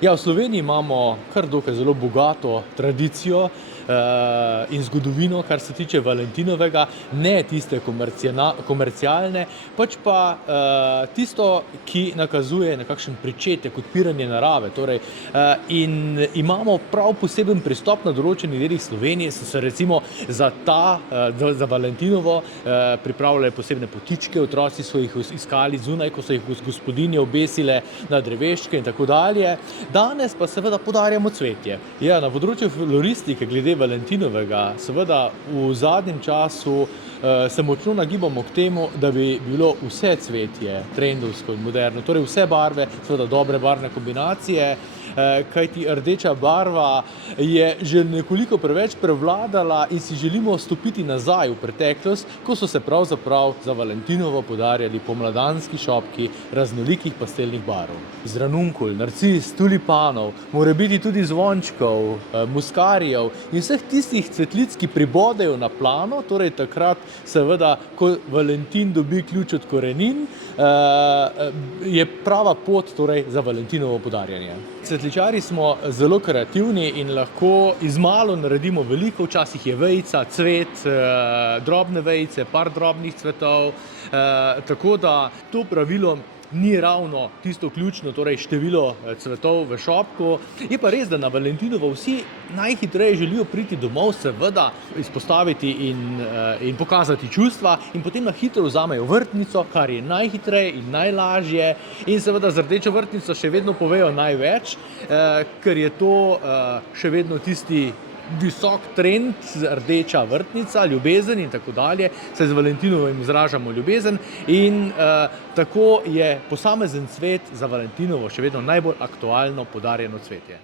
Ja, v Sloveniji imamo kar dokaj zelo bogato tradicijo in zgodovino, kar se tiče valentinovega, ne tiste komercialne, pač pa tisto, ki nakazuje na kakšen pričetek, odpiranje narave. Torej, in imamo prav poseben pristop na določenih delih Slovenije, so se recimo za za valentinovo pripravljale posebne potičke, otroci so jih iskali zunaj, ko so jih gospodinje obesile na dreveščke in tako dalje. Danes pa seveda podarjamo cvetje. Ja, na področju floristike glede valentinovega seveda v zadnjem času se močno nagibamo k temu, da bi bilo vse cvetje trendovsko in moderno, torej vse barve, seveda dobre barvne kombinacije, kajti rdeča barva je že nekoliko preveč prevladala in si želimo stopiti nazaj v preteklost, ko so se pravzaprav za valentinovo podarjali pomladanski šopki raznolikih pastelnih barv. Iz ranunkul, narcis, tulipanov, morebiti tudi zvončkov, muskarijev in vseh tistih cvetlic, ki pribodejo na plano, torej takrat seveda, ko Valentin dobi ključ od korenin, je prava pot torej za valentinovo podarjanje. Cvetličarji smo zelo kreativni in lahko iz malo naredimo veliko, včasih je vejica, cvet, drobne vejice, par drobnih cvetov, tako da to pravilo ni ravno tisto ključno, torej število cvetov v šopku. Je pa res, da na valentinovo vsi najhitreje želijo priti domov, seveda izpostaviti in pokazati čustva in potem na hitro vzamejo vrtnico, kar je najhitreje in najlažje, in seveda z rdečo vrtnico še vedno povejo največ, ker je to še vedno tisti visok trend, rdeča vrtnica, ljubezen in tako dalje, saj z valentinovim izražamo ljubezen in tako je posamezen cvet za valentinovo še vedno najbolj aktualno podarjeno cvetje.